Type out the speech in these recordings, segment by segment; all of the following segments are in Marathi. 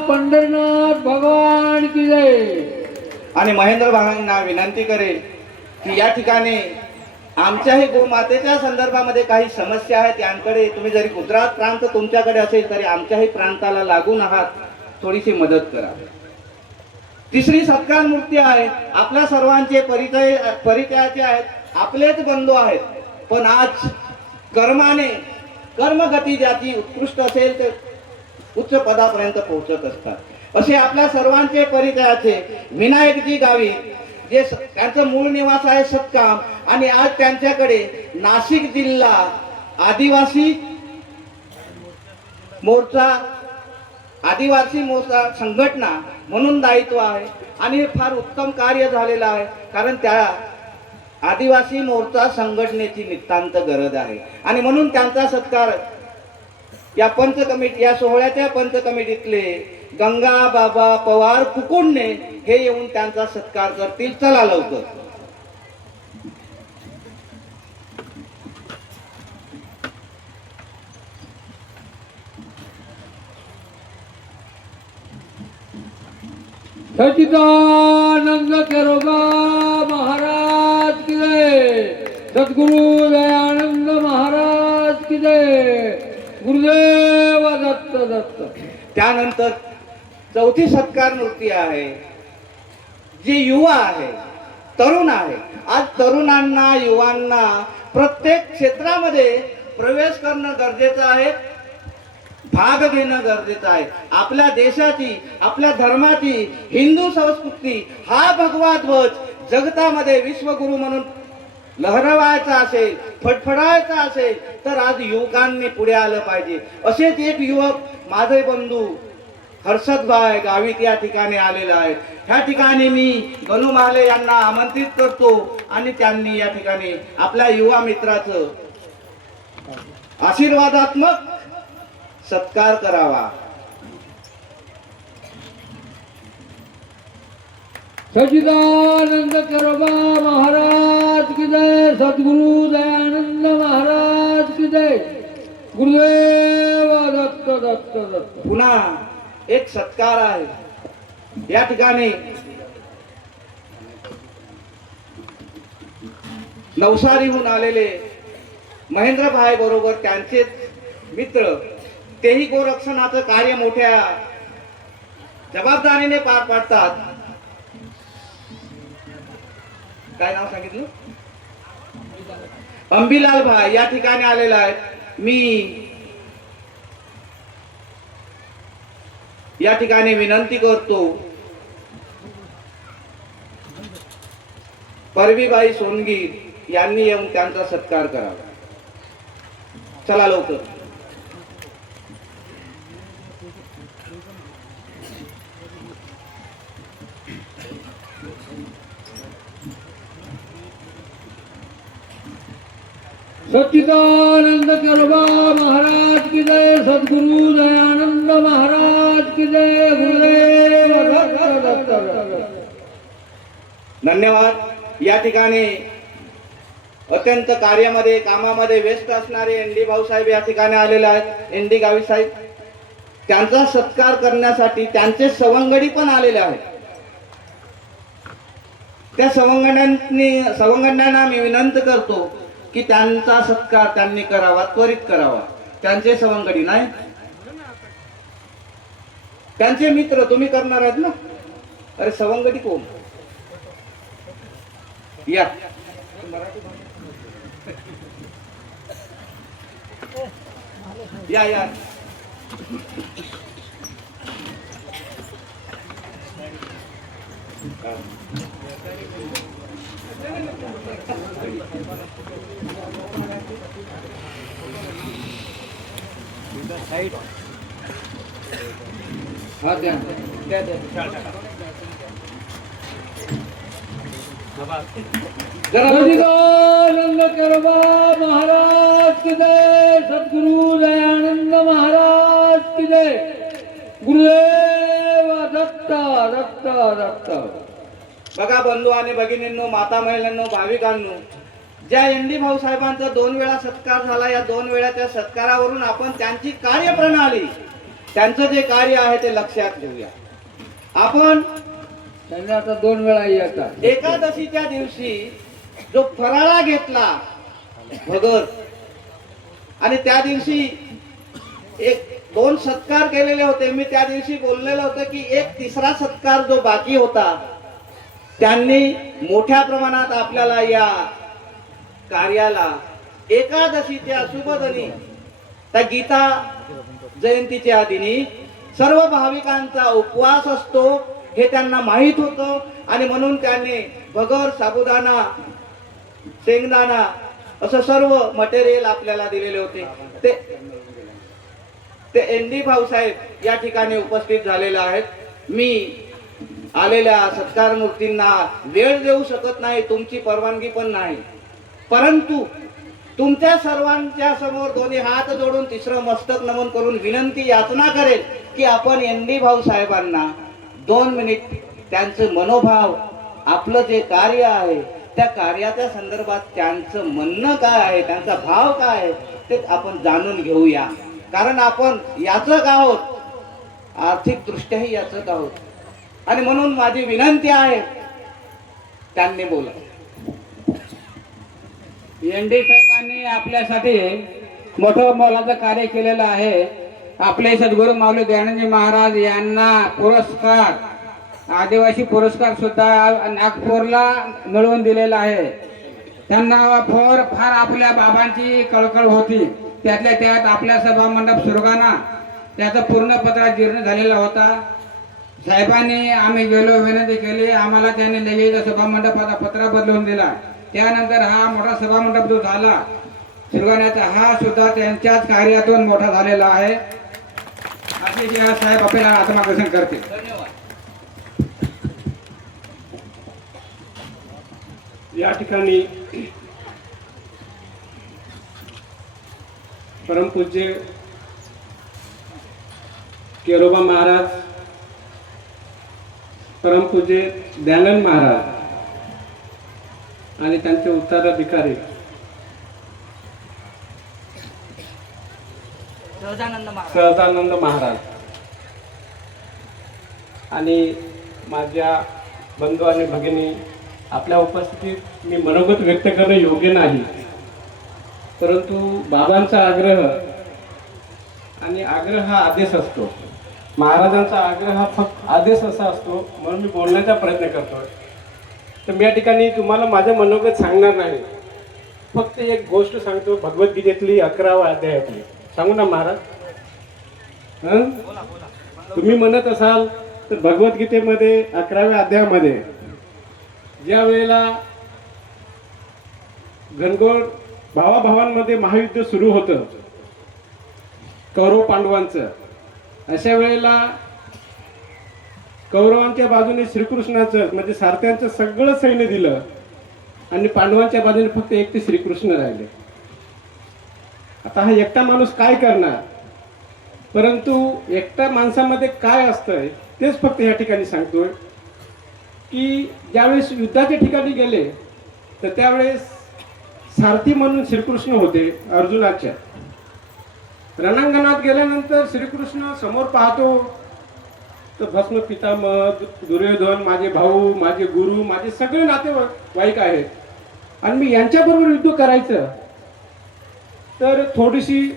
पंढरनाथ भगवान की जय. आणि महेंद्र भावांना विनंती करेल की या ठिकाणी आमच्याही गोमातेच्या संदर्भामध्ये काही समस्या आहेत यांकडे तुम्ही जरी गुजरात प्रांत तुमच्याकडे असेल तरी आमच्याही प्रांताला लागून आहात थोडीशी मदत करा. तिसरी सत्कार मूर्ती आहे आपल्या सर्वांचे परिचय परिचयाचे आहेत आपलेच बंधू आहेत पण आज कर्माने कर्मगती ज्याची उत्कृष्ट असेल तर उच्च पदापर्यंत पोहोचत असतात. असे आपल्या सर्वांचे परिचयाचे विनायकजी गावी जे स- त्यांचं मूळ निवास आहे सतकाम आणि आज त्यांच्याकडे नाशिक जिल्हा आदिवासी मोर्चा आदिवासी मोर्चा संघटना म्हणून दायित्व आहे. आणि हे फार उत्तम कार्य झालेलं आहे कारण त्या आदिवासी मोर्चा संघटनेची नितांत गरज आहे. आणि म्हणून त्यांचा सत्कार या पंच कमिटी या सोहळ्याच्या पंच कमिटीतले गंगा बाबा पवार कुकुंडने हे येऊन त्यांचा सत्कार करतील. चला लवकर. सचिदानंद केरोबा महाराज की सद्गुरु दयानंद महाराज की जय गुरुदेव दत्त दत्त त्यानंतर चौथी सत्कार मूर्ती आहे. जी युवा आहे तरुण आहे आज तरुणांना युवांना प्रत्येक क्षेत्रामध्ये प्रवेश करणं गरजेचं आहे भाग घेणं गरजेचं आहे. आपल्या देशाची आपल्या धर्माची हिंदू संस्कृती हा भगवा ध्वज जगतामध्ये विश्वगुरु म्हणून लहरवायचं असेल फडफडायचा असेल तर आज युवकांनी पुढे आलं पाहिजे. असेच एक युवक माझे बंधू हर्षदभाई गावीत या ठिकाणी आलेला आहे. ह्या ठिकाणी मी गणू महाले यांना आमंत्रित करतो आणि त्यांनी या ठिकाणी आपल्या युवा मित्राचं आशीर्वादात्मक सत्कार करावा. सचिदानंद केरोबा महाराज. सद्गुरु दयानंद महाराज की जय। गुरुदेव दत्त दत्त दत्त। पुन्हा एक सत्कार आहे. या ठिकाणी नवसारीहून आलेले महेंद्रभाई बरोबर त्यांचे मित्र तेही गोरक्षणाचं कार्य मोठ्या जबाबदारीने पार पाडतात. काय नाव सांगितलं? अंबिलाल भाई या ठिकाणी आलेला आहे. मी या ठिकाणी विनंती करतो. परवीबाई सोनगीर यांनी येऊन त्यांचा सत्कार करावा. चला लवकर. सच्चिदानंद केरोबा महाराज की जय सद्गुरु दयानंद महाराज की जय गुरुदेव धन्यवाद. या ठिकाणी अत्यंत कार्यामध्ये कामामध्ये व्यस्त असणारे एन डी भाऊसाहेब या ठिकाणी आलेले आहेत. एन डी गावी साहेब त्यांचा सत्कार करण्यासाठी त्यांचे सवंगडी पण आलेले आहेत. त्या सवंगड्यांनी सवंगड्यांना मी विनंती करतो की त्यांचा सत्कार त्यांनी करावा त्वरित करावा. त्यांचे सवंगडी नाही? त्यांचे मित्र तुम्ही करणार आहेत ना? अरे सवंगडी कोण? या. या या. हा द्या द्या, द्या. महाराज की जय सद्गुरु दयानंद महाराज की जय गुरुदेव दत्त दत्त दत्त बघा बंधू आणि भगिनींनो माता महिलांनो भाविकांनो ज्या एनडी भाऊ साहेबांचा दोन वेळा सत्कार झाला या दोन वेळाच्या सत्कारावरून आपण त्यांची कार्यप्रणाली त्यांचं जे कार्य आहे ते लक्षात घेऊया. आपण त्यांनी आता दोन वेळा येतात एकादशीच्या दिवशी जो फराळा घेतला भगर आणि त्या दिवशी एक दोन सत्कार केलेले होते. मी त्या दिवशी बोललेलं होतं की एक तिसरा सत्कार जो बाकी होता त्यांनी मोठ्या प्रमाणात आपल्याला या कार्याला एकादशीच्या शुभदनी त्या गीता जयंतीच्या दिनी सर्व भाविकांचा उपवास असतो हे त्यांना माहीत होतं. आणि म्हणून त्यांनी भगर साबुदाणा शेंगदाणा असं सर्व मटेरियल आपल्याला दिलेले होते. ते ते एन डी भाऊसाहेब या ठिकाणी उपस्थित झालेले आहेत. मी आलेल्या सत्कार मूर्तींना वेळ देऊ शकत नाही तुमची परवानगी पण नाही. परंतु तुमच्या सर्वांच्या समोर दोन्ही हात जोडून तिसरं मस्तक नमन करून विनंती याचना करेल की आपण एन डी भाऊ साहेबांना दोन मिनिट त्यांचं मनोभाव आपलं जे कार्य आहे त्या कार्याच्या संदर्भात त्यांचं म्हणणं काय आहे त्यांचा भाव काय आहे ते आपण जाणून घेऊया. कारण आपण याचक आहोत. आर्थिकदृष्ट्याही याचक आहोत. आणि म्हणून माझी विनंती आहे त्यांनी बोला एनडी साहेबांनी आपल्यासाठी मोठं मोलाचं कार्य केलेलं आहे. आपले सद्गुरू माऊली दयानंदजी महाराज यांना पुरस्कार आदिवासी पुरस्कार सुद्धा नागपूरला मिळवून दिलेला आहे. त्यांना फोर फार आपल्या बाबांची कळकळ होती. त्यातल्या त्यात आपल्या सभा मंडप सुरगाणा त्याचा पूर्ण पत्रा जीर्ण झालेला होता. साहेबांनी आम्ही गेलो विनंती केली. आम्हाला त्यांनी लगेच सभामंडपाचा पत्रा बदलून दिला. त्यानंतर हा मोठा सभामंडप जो झाला शिरवाण्याचा हा सुद्धा त्यांच्याच कार्यातून मोठा झालेला आहे. असे जे हा साहेब आपल्याला आत्माकर्षण धन्यवाद. या ठिकाणी परमपूज्य केरोबा महाराज परमपूज्य दयानंद महाराज आणि त्यांचे उत्तराधिकारी. सहजानंद महाराज. आणि माझ्या बंधू आणि भगिनी आपल्या उपस्थितीत मी मनोगत व्यक्त करणं योग्य नाही. परंतु बाबांचा आग्रह आणि आग्रह हा आदेश असतो. महाराजांचा आग्रह हा फक्त आदेश असा असतो म्हणून मी बोलण्याचा प्रयत्न करतो तर मी या ठिकाणी तुम्हाला माझं मनोगत सांगणार नाही. फक्त एक गोष्ट सांगतो भगवद्गीतेतली अकरावा अध्यायातली. सांगू ना महाराज? तुम्ही म्हणत असाल तर भगवद्गीतेमध्ये अकराव्या अध्यायामध्ये ज्या वेळेला घनघोर भावाभावांमध्ये महायुद्ध सुरू होतं कौरव पांडवांचं अशा वेळेला कौरवांच्या बाजूने श्रीकृष्णाचं म्हणजे सारथ्यांचं सगळं सैन्य दिलं आणि पांडवांच्या बाजूने फक्त एकटे श्रीकृष्ण राहिले. आता हा एकटा माणूस काय करणार? परंतु एकट्या माणसामध्ये काय असतंय तेच फक्त या ठिकाणी सांगतोय की ज्यावेळेस युद्धाच्या ठिकाणी गेले तर त्यावेळेस सारथी म्हणून श्रीकृष्ण होते अर्जुनाच्या. रणांगणात गेल्यानंतर श्रीकृष्ण समोर पाहतो. तर भस्म पितामह दुर्योधन माझे भाऊ माझे गुरु माझे सगळे नातेवाईक आहेत. आणि मी यांच्याबरोबर युद्ध करायचं. तर थोडीशी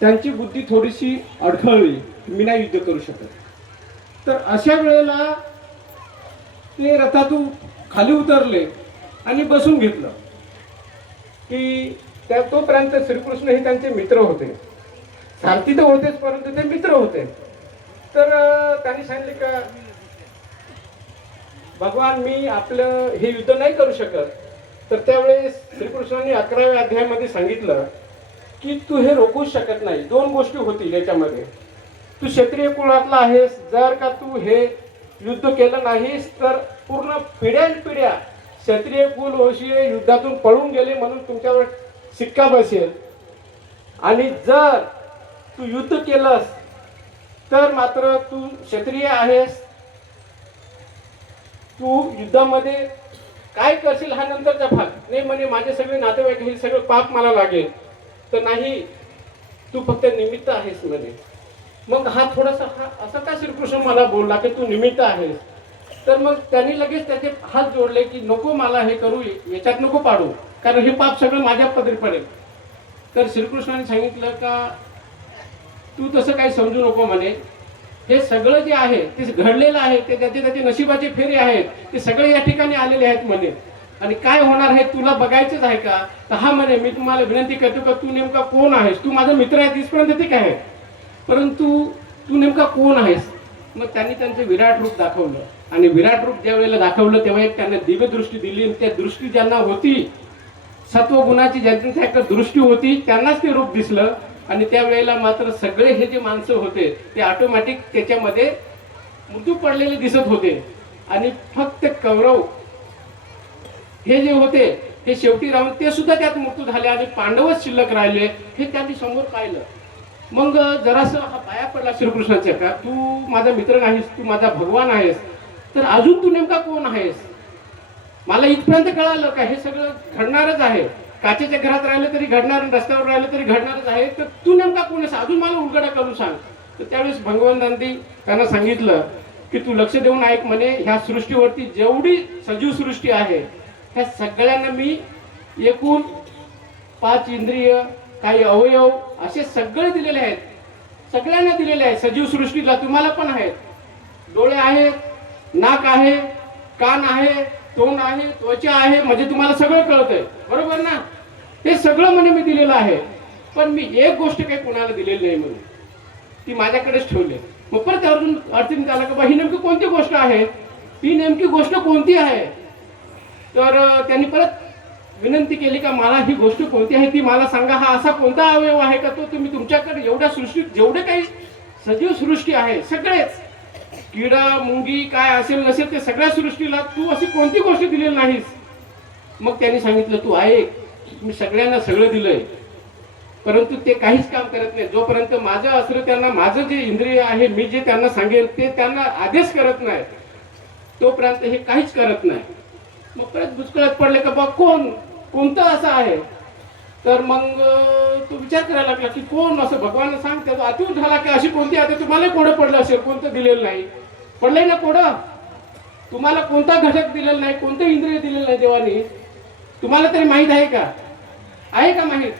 त्यांची बुद्धी थोडीशी अडखळली मी नाही युद्ध करू शकत. तर अशा वेळेला ते रथातून खाली उतरले आणि बसून घेतलं. की त्या तोपर्यंत श्रीकृष्ण हे त्यांचे मित्र होते. सारथी तर होतेच परंतु ते मित्र होते. तर त्यांनी सांगितले का भगवान मी आपलं हे युद्ध नाही करू शकत. तर त्यावेळेस श्रीकृष्णाने अकराव्या अध्यायामध्ये सांगितलं की तू हे रोखूच शकत नाही. दोन गोष्टी होतील याच्यामध्ये. तू क्षत्रिय कुळातला आहेस. जर का तू हे युद्ध केलं नाहीस तर पूर्ण पिढ्यानपिढ्या क्षत्रिय कुल वंशीय युद्धातून पळून गेले म्हणून तुमच्यावर शिक्का बसेल. आणि जर तू युद्ध केलंस तर मात्र तू क्षत्रिय आहेस. तू युद्धामध्ये काय करशील हा नंतरचा भाग. नाही म्हणजे माझे सगळे नातेवाईक हे सगळं पाप मला लागेल. तर नाही तू फक्त निमित्त आहेस म्हणे. मग हा थोडासा हा असा का श्रीकृष्ण मला बोलला की तू निमित्त आहेस? तर मग त्यांनी लगेच त्याचे हात जोडले की नको मला हे करू याच्यात नको पाडू. कारण हे पाप सगळं माझ्या पदरी पडेल तर श्रीकृष्णाने सांगितलं का तू तसं काही समजू नको म्हणे. हे सगळं जे आहे ते घडलेलं आहे ते त्याचे त्याचे नशिबाचे फेरे आहेत ते सगळे या ठिकाणी आलेले आहेत म्हणे. आणि काय होणार हे तुला बघायचंच आहे का? तर हा म्हणे मी तुम्हाला विनंती करतो का तू नेमका कोण आहेस? तू माझा मित्र आहे तिथपर्यंत ठीक आहे? परंतु तू नेमका कोण आहेस? मग त्यांनी त्यांचं विराट रूप दाखवलं. आणि विराट रूप ज्या वेळेला दाखवलं तेव्हा एक त्यांना दिव्यदृष्टी दिली आणि त्या दृष्टी ज्यांना होती सत्वगुणाची ज्यांच्याकडे दृष्टी होती त्यांनाच ते रूप दिसलं. आणि त्यावेळेला मात्र सगळे हे जे माणसं होते ते ऑटोमॅटिक त्याच्यामध्ये मृत्यू पडलेले दिसत होते. आणि फक्त कौरव हे जे होते हे शेवटी राहून ते सुद्धा त्यात मृत्यू झाले आणि पांडवच शिल्लक राहिले हे त्यांनी समोर पाहिलं. मग जरासं हा पाया पडला श्रीकृष्णाच्या का? तू माझा मित्र नाहीस तू माझा भगवान आहेस. तर अजून तू नेमका कोण आहेस? मला इथपर्यंत कळालं का हे सगळं घडणारच आहे. काचेच्या घरात राहिलं तरी घडणार रस्त्यावर राहिलं तरी घडणारच आहे. तर तू नेमका कोण अजून मला उलगडा करून सांग. तर त्यावेळेस भगवंतांनी त्यांना सांगितलं की तू लक्ष देऊन ऐक म्हणे ह्या सृष्टीवरती जेवढी सजीव सृष्टी आहे ह्या सगळ्यांना मी एकूण पाच इंद्रिय काही अवयव असे सगळे दिलेले आहेत. सगळ्यांना दिलेले आहेत. सजीव सृष्टीला तुम्हाला पण आहेत. डोळे आहेत नाक आहे कान आहे तोंड आहे त्वचा आहे म्हणजे तुम्हाला सगळं कळतंय. बरोबर ना? हे सगळं म्हणे मी दिलेलं आहे. पण मी एक गोष्ट काही कोणाला दिलेली नाही म्हणून ती माझ्याकडेच ठेवली आहे. मग परत अर्जुन अडचणीत आला का बा ही नेमकी कोणती गोष्ट आहे? ही नेमकी गोष्ट कोणती आहे? तर त्यांनी परत विनंती केली का मला ही गोष्ट कोणती आहे ती मला सांगा. हा असा कोणता अवयव आहे का तो तुम्ही तुमच्याकडे एवढ्या सृष्टीत जेवढे काही सजीव सृष्टी आहे सगळेच किडा मुंगी काय असेल नसेल ते सगळ्या सृष्टीला तू अशी कोणती गोष्ट दिलेली नाहीस? मग त्यांनी सांगितलं तू आहे मी सगळ्यांना सगळं दिलंय. परंतु ते काहीच काम करत नाही. जोपर्यंत माझं असलं त्यांना माझं जे इंद्रिय आहे मी जे त्यांना सांगेल ते त्यांना आदेश करत नाही. तोपर्यंत हे काहीच करत नाही. मग परत बुचकळ्यात पडले का बा? कोण? कोणतं असं आहे? तर मग तो विचार करायला लागला की कोण असं भगवान सांग त्याचा अतिव झाला की अशी कोणती आता तुम्हाला कोडं पडलं असेल कोणतं दिलेलं नाही. पडलंय ना कोडं? तुम्हाला कोणता घटक दिलेला नाही कोणतं इंद्रिय दिलेलं नाही देवाने? तुम्हाला तरी माहीत आहे का? आहे का माहीत?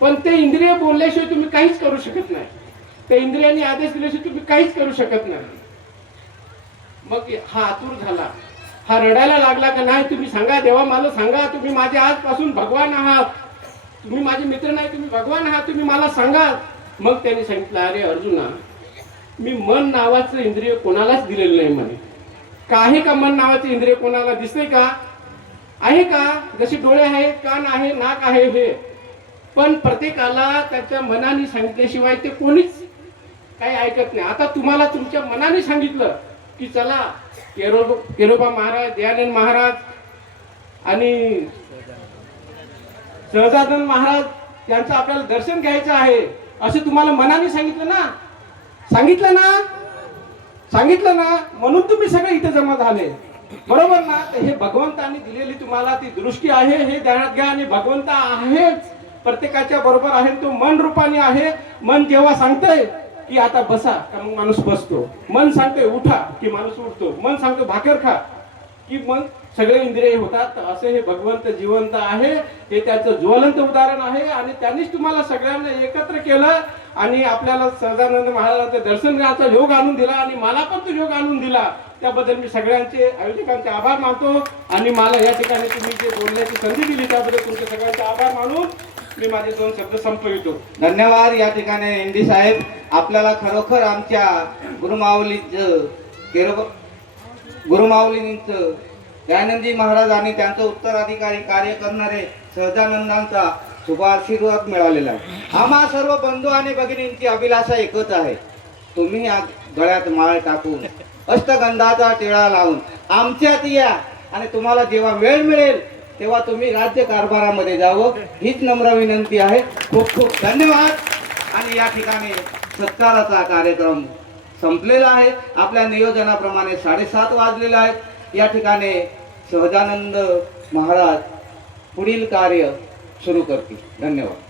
पण ते इंद्रिय बोलल्याशिवाय तुम्ही काहीच करू शकत नाही. त्या इंद्रियांनी आदेश दिल्याशिवाय तुम्ही काहीच करू शकत नाही. मग हा आतुर झाला. हा रडायला लागला का नाही तुम्ही सांगा देवा मला सांगा तुम्ही माझे आजपासून भगवान आहात. तुम्ही माझे मित्र नाही तुम्ही भगवान आहात तुम्ही मला सांगा. मग त्याने सांगितलं अरे अर्जुना मी मन नावाचं इंद्रिय कोणालाच दिलेलं नाही म्हणे. का आहे का मन नावाचं इंद्रिय कोणाला दिसते का? आहे का? जसे डोळे आहेत कान आहे नाक आहे हे. पण प्रत्येकाला त्याच्या मनाने सांगितल्याशिवाय ते कोणीच काही ऐकत नाही. आता तुम्हाला तुमच्या मनाने सांगितलं की चला केरो केरोबा महाराज दयानंद महाराज आणि सहजानंद महाराज त्यांचं आपल्याला दर्शन घ्यायचं आहे असं तुम्हाला मनाने सांगितलं ना? सांगितलं ना? सांगितलं ना? म्हणून तुम्ही सगळे इथे जमा झाले. बरोबर ना? तर हे भगवंतांनी दिलेली तुम्हाला ती दृष्टी आहे हे ध्यानात घ्या आणि भगवंत आहेच. प्रत्येकाच्या बरोबर आहे तो मन रूपाने आहे. मन जेव्हा सांगतंय की आता बसा का मग माणूस बसतो. मन सांगतोय उठा की माणूस उठतो. मन सांगतो भाकर खा. की मग सगळे इंद्रिय होतात असे हे भगवंत जिवंत आहे. हे त्याचं ज्वलंत उदाहरण आहे. आणि त्यांनीच तुम्हाला सगळ्यांना एकत्र केलं आणि आपल्याला सदानंद महाराजांचं दर्शन घ्यायचा योग आणून दिला आणि मला पण तो योग आणून दिला. त्याबद्दल मी सगळ्यांचे आयोजकांचे आभार मानतो. आणि मला या ठिकाणी तुम्ही जे बोलण्याची संधी दिली त्याबद्दल तुमचे सगळ्यांचे आभार मानून मी माझे दोन शब्द संपवितो धन्यवाद. या ठिकाणी एनडी साहेब आपल्याला खरोखर आमच्या गुरुमाऊलीचं केरो गुरुमाऊलींचं दयानंदजी महाराज आणि त्यांचं उत्तराधिकारी कार्य करणारे सहजानंदांचा शुभ आशीर्वाद मिळालेला आहे. आम्हा सर्व बंधू आणि भगिनींची अभिलाषा एकच आहे. तुम्ही या गळ्यात माळ टाकून अष्टगंधाचा टिळा लावून आमच्यात या आणि तुम्हाला जेव्हा वेळ मिळेल तेव्हा तुम्ही राज्य कारभारामध्ये जावं. हीच नम्र विनंती आहे. खूप खूप धन्यवाद. आणि या ठिकाणी सत्काराचा कार्यक्रम संपलेला आहे. आपल्या नियोजनाप्रमाणे साडेसात वाजलेले आहेत. या ठिकाणी सहजानंद महाराज पुढील कार्य सुरू करतील. धन्यवाद.